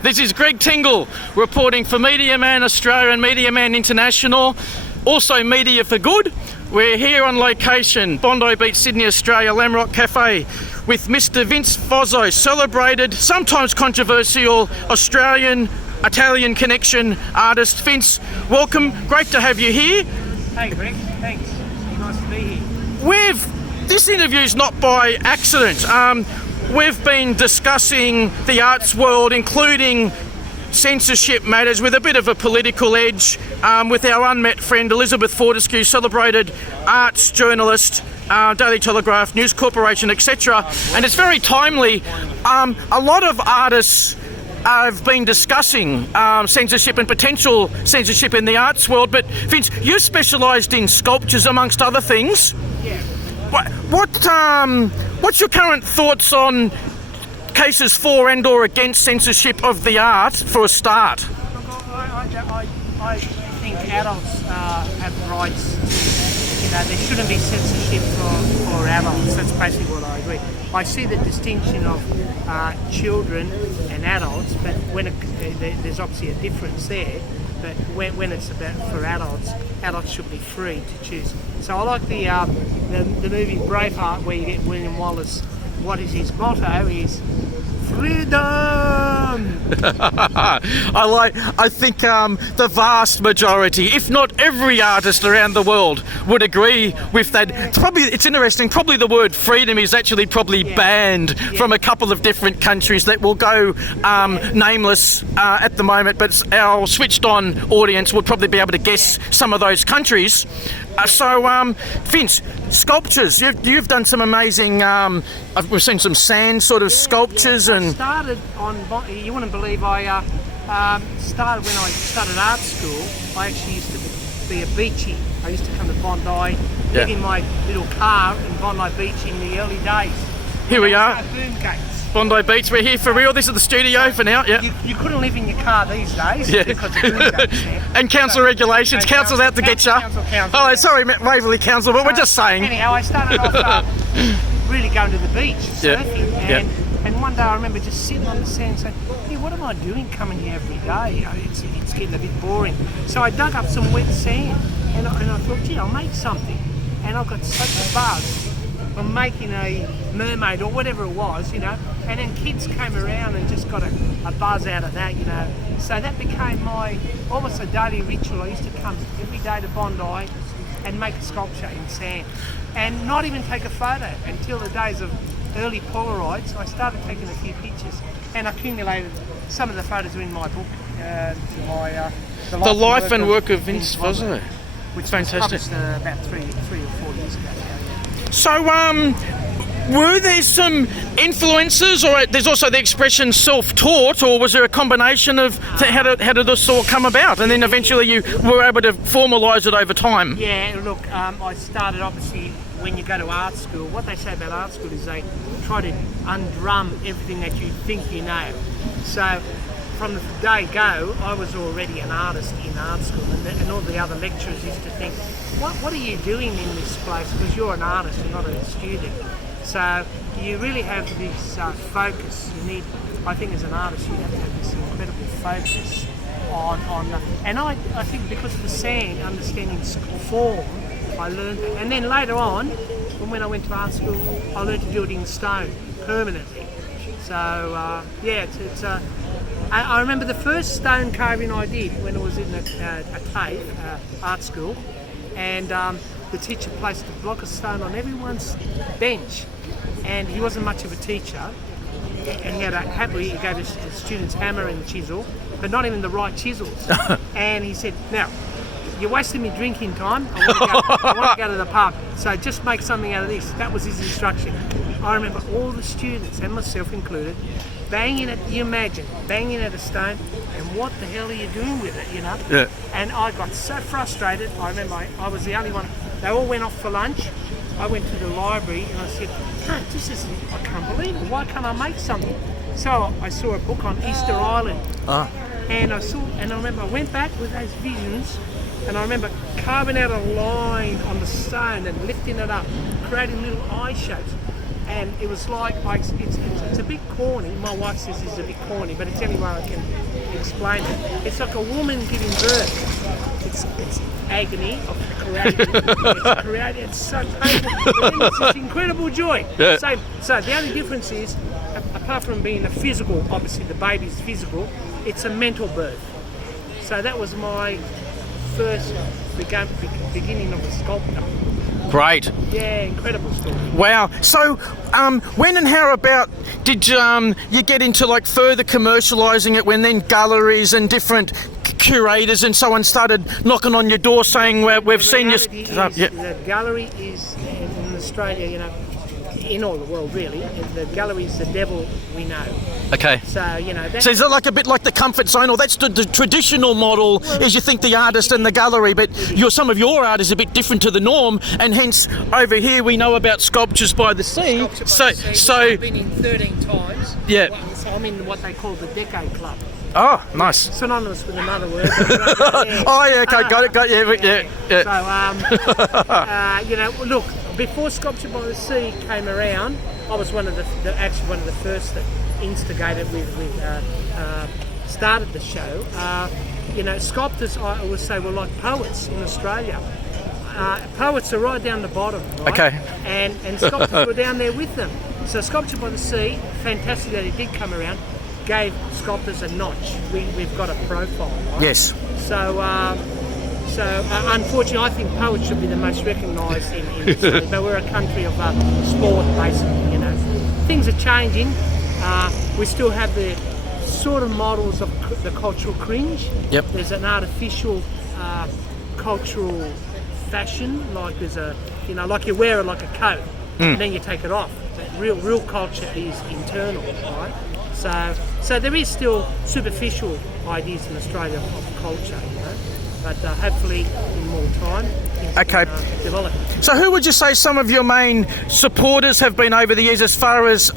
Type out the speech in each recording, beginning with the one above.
This is Greg Tingle reporting for Media Man Australia and Media Man International, also Media for Good. We're here on location, Bondi Beach, Sydney, Australia, Lamrock Cafe, with Mr. Vince Vozzo, celebrated, sometimes controversial, Australian-Italian connection artist. Vince, welcome, great to have you here. Hey Greg, thanks, nice to be here. This interview's not by accident. We've been discussing the arts world, including censorship matters, with a bit of a political edge, with our unmet friend Elizabeth Fortescue, celebrated arts journalist, Daily Telegraph, News Corporation, etc. And it's very timely. A lot of artists have been discussing censorship and potential censorship in the arts world, but Vince, you specialised in sculptures amongst other things. Yeah. What's your current thoughts on cases for and or against censorship of the art, for a start? Look, I think adults have rights. There shouldn't be censorship for adults. That's basically what I agree. I see the distinction of children and adults, but there's obviously a difference there. But when it's about for adults should be free to choose. So I like the movie Braveheart, where you get William Wallace. What is his motto? Is freedom. I think the vast majority, if not every artist around the world, would agree with that. It's interesting. Probably the word freedom is actually banned from a couple of different countries that will go nameless at the moment. But our switched-on audience would probably be able to guess some of those countries. So, Vince, sculptures. You've done some amazing. We've seen some sand sort of sculptures and. I started on. You wouldn't believe I started when I started art school. I actually used to be a beachy. I used to come to Bondi, get in my little car in Bondi Beach in the early days. Here we are. Boom gates. Bondi Beach, we're here for real. This is the studio for now, yeah. You couldn't live in your car these days because of boom gates there. And council regulations. Council's out to get you. Oh, sorry, Waverley Council, but we're just saying. Anyhow, I started off really going to the beach, surfing, and one day I remember just sitting on the sand saying, hey, what am I doing coming here every day? It's getting a bit boring. So I dug up some wet sand, and I thought, gee, I'll make something. And I got such a buzz from making a mermaid or whatever it was, and then kids came around and just got a buzz out of that, So that became my almost a daily ritual. I used to come every day to Bondi and make a sculpture in sand, and not even take a photo until the days of early Polaroids. I started taking a few pictures and accumulated some of the photos in my book, The Life and Work of Vince Vozzo, which fantastic. was published about three or 4 years ago. So, were there some influences, or there's also the expression self-taught, or was there a combination of how did this all come about, and then eventually you were able to formalise it over time? Yeah, look, I started obviously when you go to art school. What they say about art school is they try to undrum everything that you think you know. So from the day go, I was already an artist in art school, and all the other lecturers used to think, what are you doing in this place? Because you're an artist, you're not a student. So you really have this focus. You need, I think as an artist, you have to have this incredible focus on and I think because of the sand, understanding form, I learned that. And then later on, when I went to art school, I learned to do it in stone, permanently. So I remember the first stone carving I did when I was in a TAFE, art school, and the teacher placed a block of stone on everyone's bench, and he wasn't much of a teacher, and he gave his students hammer and chisel, but not even the right chisels. And he said, now, you're wasting me drinking time. I want to go to the pub, so just make something out of this. That was his instruction. I remember all the students, and myself included, banging at a stone, and what the hell are you doing with it, Yeah. And I got so frustrated. I remember I was the only one. They all went off for lunch. I went to the library and I said, no, I can't believe it. Why can't I make something? So I saw a book on Easter Island. And I remember I went back with those visions, and I remember carving out a line on the stone and lifting it up, creating little eye shapes. and it was like it's a bit corny. My wife says it's a bit corny, but it's the only way I can explain it. It's like a woman giving birth. It's agony of creating. It's creating. It's so painful, but then it's this incredible joy. Yeah. So the only difference is, apart from being a physical, obviously the baby's physical, it's a mental birth. So that was my first beginning of a sculptor. Great. Yeah, incredible story. Wow. So, when and how about did you get into like further commercialising it when then galleries and different curators and so on started knocking on your door saying we've seen your stuff? Yeah. The gallery is in Australia, you know, in all the world really. The gallery is the devil we know. Okay. So you know. So is it like a bit like the comfort zone, or that's the traditional model? Is you think the artist and the gallery, but some of your art is a bit different to the norm, and hence over here we know about Sculptures by the Sea. So I've been in 13 times. Yeah. So I'm in what they call the Decade Club. Oh, nice. Synonymous with another word. Oh yeah, okay, got it. Yeah. So you know, look, before Sculpture by the Sea came around, I was one of the first that instigated started the show. You know, sculptors, I would say, were like poets in Australia. Poets are right down the bottom, right? Okay. And sculptors were down there with them. So Sculpture by the Sea, fantastic that it did come around, gave sculptors a notch. We've got a profile, right? Yes. So unfortunately, I think poets should be the most recognised in Australia, but we're a country of sport, basically, you know. Things are changing. We still have the sort of models of the cultural cringe. Yep. There's an artificial cultural fashion, like there's a, you know, like you wear it like a coat, and then you take it off. But real culture is internal, right? So there is still superficial ideas in Australia of culture, you know. But hopefully in more time things can develop. So who would you say some of your main supporters have been over the years, as far as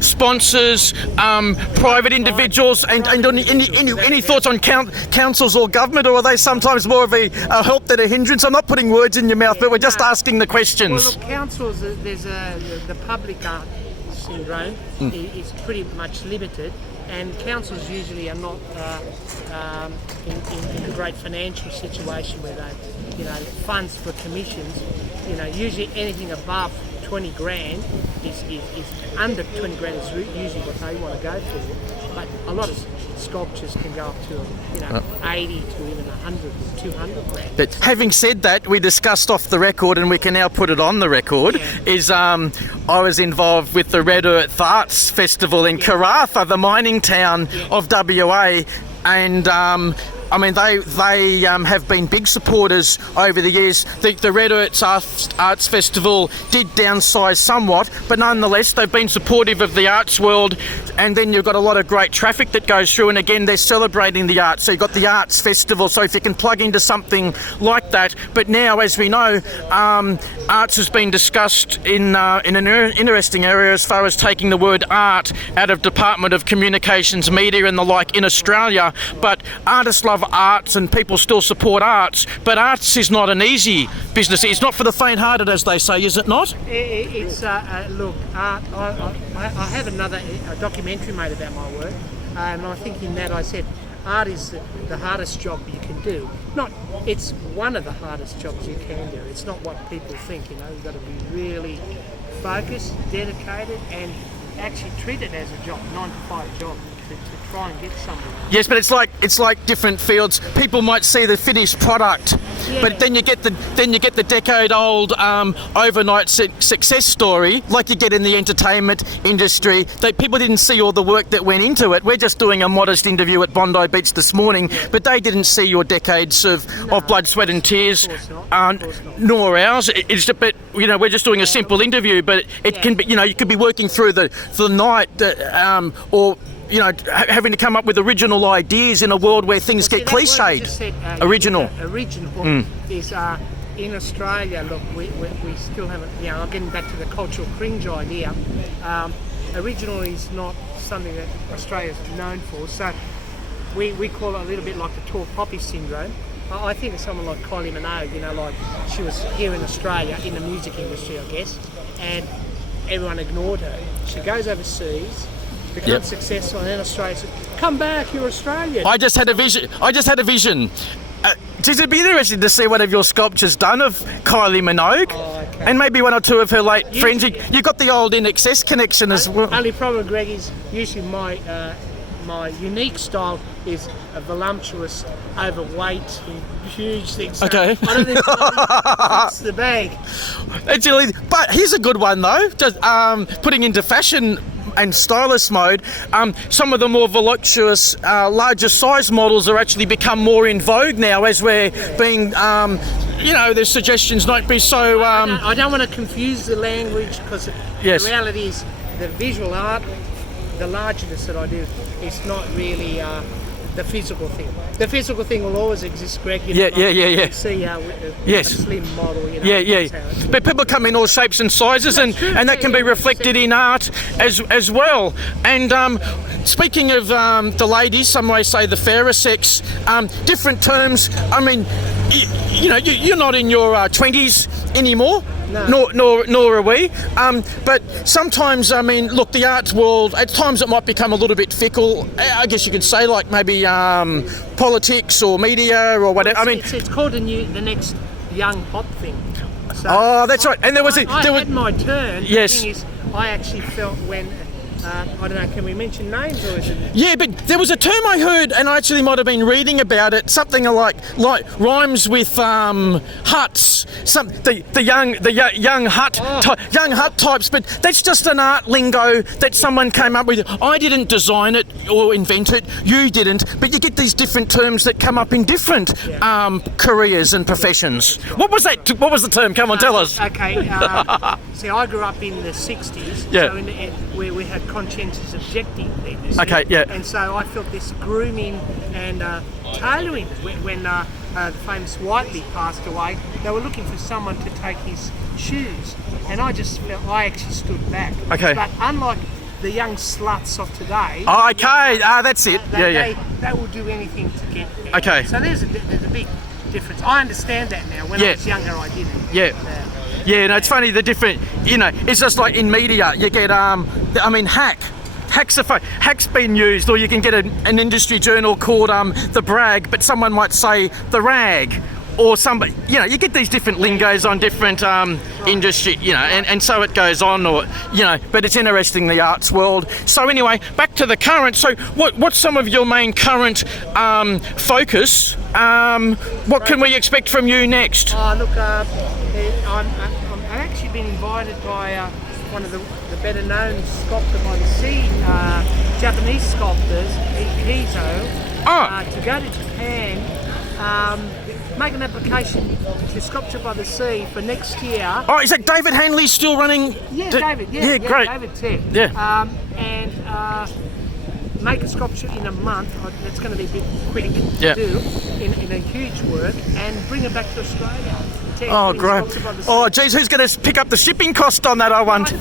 sponsors, private individuals, and any thoughts on councils or government, or are they sometimes more of a help than a hindrance? I'm not putting words in your mouth, but we're just asking the questions. Well, look, councils, there's the public art syndrome is pretty much limited, and councils usually are not in a great financial situation where they, you know, funds for commissions, you know, usually anything above 20 grand is under 20 grand is usually what they want to go for, but a lot of sculptures can go up to, you know, 80 to even 100, 200 grand. But having said that, we discussed off the record, and we can now put it on the record, is I was involved with the Red Earth Arts Festival in Karratha, the mining town of WA, and I mean, they have been big supporters over the years. The Red Earth Arts Festival did downsize somewhat, but nonetheless, they've been supportive of the arts world. And then you've got a lot of great traffic that goes through, and again, they're celebrating the arts. So you've got the Arts Festival, so if you can plug into something like that. But now, as we know, arts has been discussed in an interesting area as far as taking the word art out of Department of Communications, Media and the like in Australia. But artists love arts and people still support arts, but arts is not an easy business. It's not for the faint-hearted, as they say, is it not? It's look, art. I have another documentary made about my work, and I think in that I said art is the hardest job you can do. It's one of the hardest jobs you can do. It's not what people think. You know, you've got to be really focused, dedicated, and actually treat it as a job, 9-to-5 job. To try and get something. Yes, but it's like different fields. People might see the finished product, but then you get the decade-old overnight success story, like you get in the entertainment industry. People didn't see all the work that went into it. We're just doing a modest interview at Bondi Beach this morning, but they didn't see your decades of blood, sweat, and tears, nor ours. But you know, we're just doing a simple interview, but it can be. You know, you could be working through the night, or you know, having to come up with original ideas in a world where things get cliched. Original is in Australia. Look, we still haven't. You know, getting back to the cultural cringe idea. Original is not something that Australia's known for. So we call it a little bit like the tall poppy syndrome. I think of someone like Kylie Minogue. You know, like she was here in Australia in the music industry, I guess, and everyone ignored her. She goes overseas, becomes successful, and then Australia says, "Come back, you're Australian." I just had a vision. It'd be interesting to see one of your sculptures done of Kylie Minogue, and maybe one or two of her late friends. You got the old In Excess connection as well. Only problem, Greg, is usually my unique style is a voluptuous, overweight, huge thing. So Okay. I don't think it's the bag. Actually, but here's a good one though. Just putting into fashion and stylist mode, some of the more voluptuous, larger size models are actually become more in vogue now as we're being, there's suggestions don't be so... I don't want to confuse the language, because Yes. the reality is the visual art, the largeness that I do, is not really the physical thing. The physical thing will always exist, Greg. You Yeah. see Yes. a slim model. Yeah. But people come in all shapes and sizes, and that can be reflected in art as well. And speaking of the ladies, some may say the fairer sex, different terms. I mean, you're not in your 20s anymore. No. Nor are we. But sometimes, I mean, look, the arts world, at times it might become a little bit fickle. I guess you could say, like maybe politics or media or whatever. It's called the next young hot thing. So oh, that's right. And there was I had my turn. Yes. The thing is, I actually felt when. I don't know, can we mention names, or is it? Yeah, but there was a term I heard, and I actually might have been reading about it. Something like rhymes with huts. The young hut types. But that's just an art lingo that someone came up with. I didn't design it or invent it. You didn't. But you get these different terms that come up in different careers and professions. What was that? What was the term? Come on, tell us. Okay. See, I grew up in the 60s. Yeah. So where we had conscientious objecting then. Okay, yeah. And so I felt this grooming and tailoring. When the famous Whiteley passed away, they were looking for someone to take his shoes, and I just felt I actually stood back. Okay. But unlike the young sluts of today, Okay, that's it. they will do anything to get there. Okay. So there's a big difference. I understand that now. When I was younger, I didn't. Yeah. Yeah, no, it's funny, the different, it's just like in media, you get, Hack's been used, or you can get an industry journal called The Brag, but someone might say The Rag, or somebody, you get these different lingos on different industry, and so it goes on, but it's interesting, the arts world. So anyway, back to the current. So what's some of your main current focus? What can we expect from you next? Look, I've actually been invited by one of the better known sculptor by the sea, Japanese sculptors, Vozzo, to go to Japan, make an application to Sculpture by the Sea for next year. Oh, is that David Hanley still running? Yeah, David. Yeah, great. David's there. Yeah. And make a sculpture in a month. It's going to be a bit quick to do in a huge work, and bring it back to Australia. Oh, great. Oh, geez, who's going to pick up the shipping cost on that, I wonder?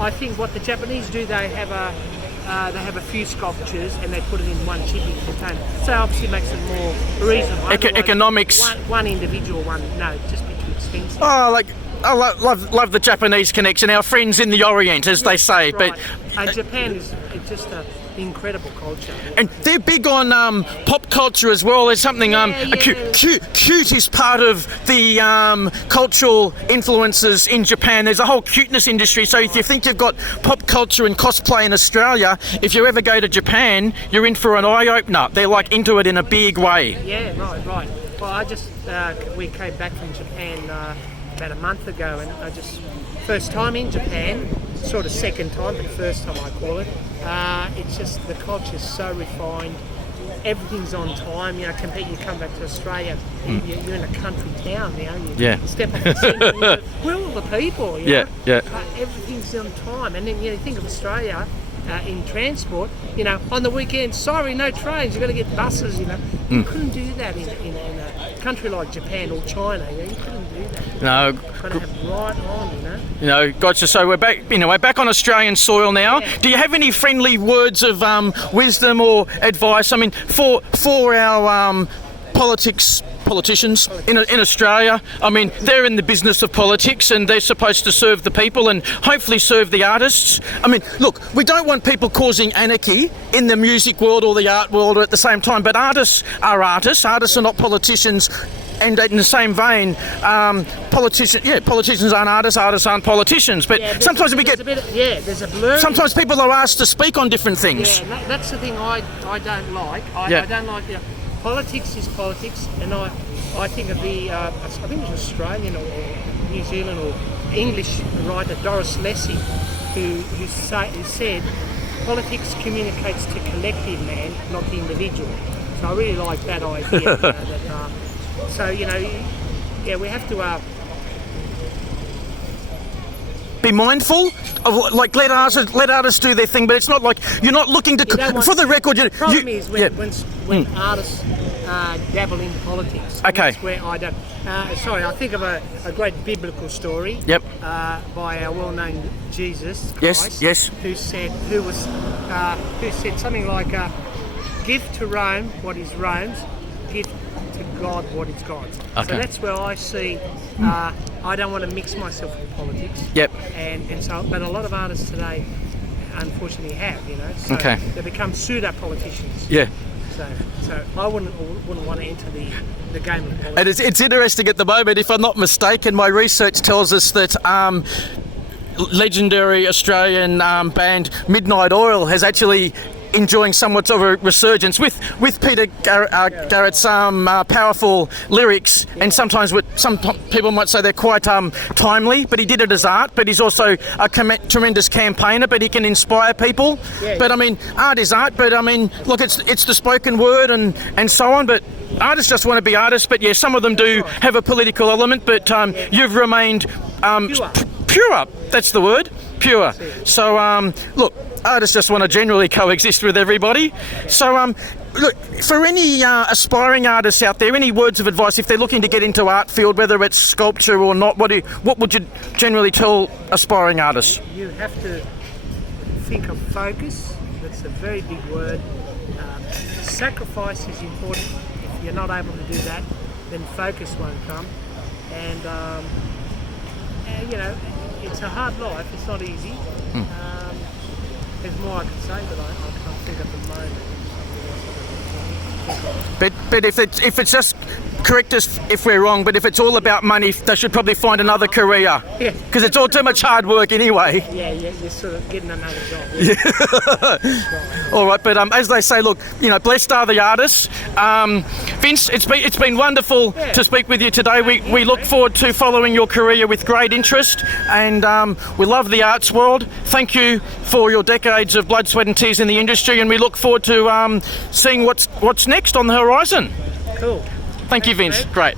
I think what the Japanese do, they have a few sculptures and they put it in one shipping container. So obviously it makes it more reasonable. Economics. One individual one, no, it'd just be too expensive. Oh, I love the Japanese connection, our friends in the Orient, as they say. Right. But Japan is just an incredible culture. And they're big on pop culture as well. There's something cute is part of the cultural influences in Japan. There's a whole cuteness industry. So if you think you've got pop culture and cosplay in Australia, if you ever go to Japan, you're in for an eye opener. They're like into it in a big way. Yeah, right. Well, we came back from Japan about a month ago, and first time in Japan, sort of second time, but first time I call it. It's just the culture's so refined. Everything's on time. Compared, you come back to Australia, you're in a country town now. You step off the centre. We're all the people. Everything's on time, and then you think of Australia. In transport, on the weekend, sorry, no trains, you've got to get buses, You couldn't do that in a country like Japan or China, you couldn't do that. No. You've got to have right on, Gotcha. So we're back, we're back on Australian soil now. Yeah. Do you have any friendly words of wisdom or advice? I mean, for our politicians in Australia. I mean, they're in the business of politics and they're supposed to serve the people and hopefully serve the artists. I mean, look, we don't want people causing anarchy in the music world or the art world at the same time, but artists are artists. Artists are not politicians. And in the same vein, politicians aren't artists, artists aren't politicians. But sometimes there's a blur. Sometimes people are asked to speak on different things. Yeah, that's the thing I don't like. I don't like, politics is politics, and I think of the, I think it was Australian or New Zealand or English writer Doris Lessing, who said, politics communicates to collective man, not the individual. So I really like that idea. So, we have to be mindful of, like, let artists do their thing, but it's not like you're not looking to. For the record, the problem is when artists dabble in politics. Okay. That's where I don't. I think of a great biblical story. Yep. By our well-known Jesus Christ. Yes. Who said something like, "Give to Rome what is Rome's. Give to God what is God's." Okay. So that's where I see. I don't want to mix myself with politics. Yep. And so, but a lot of artists today, unfortunately, have. So Okay. they become pseudo politicians. Yeah. So I wouldn't want to enter the game of politics. And it's interesting at the moment, if I'm not mistaken, my research tells us that legendary Australian band Midnight Oil has actually enjoying somewhat of a resurgence with Peter Garrett's powerful lyrics, and sometimes some people might say they're quite timely, but he did it as art, but he's also a tremendous campaigner, but he can inspire people. But I mean, art is art, but I mean, look, it's the spoken word and so on, but artists just want to be artists. But yeah, some of them do have a political element, but you've remained pure, that's the word, pure. So look, artists just want to generally coexist with everybody. So look, for any aspiring artists out there, any words of advice if they're looking to get into art field, whether it's sculpture or not, what would you generally tell aspiring artists? You have to think of focus. That's a very big word. Sacrifice is important. If you're not able to do that, then focus won't come. And it's a hard life. It's not easy. There's more I could say, but I can't think at the moment. But if it's just, correct us if we're wrong, but if it's all about money, they should probably find another career. Yeah. Because it's all too much hard work anyway. Yeah, you're sort of getting another job. Yeah. All right, but as they say, look, blessed are the artists. Vince, it's been wonderful to speak with you today. We look forward to following your career with great interest, and we love the arts world. Thank you for your decades of blood, sweat and tears in the industry, and we look forward to seeing what's next on the horizon. Cool. Thank you, Vince. Great.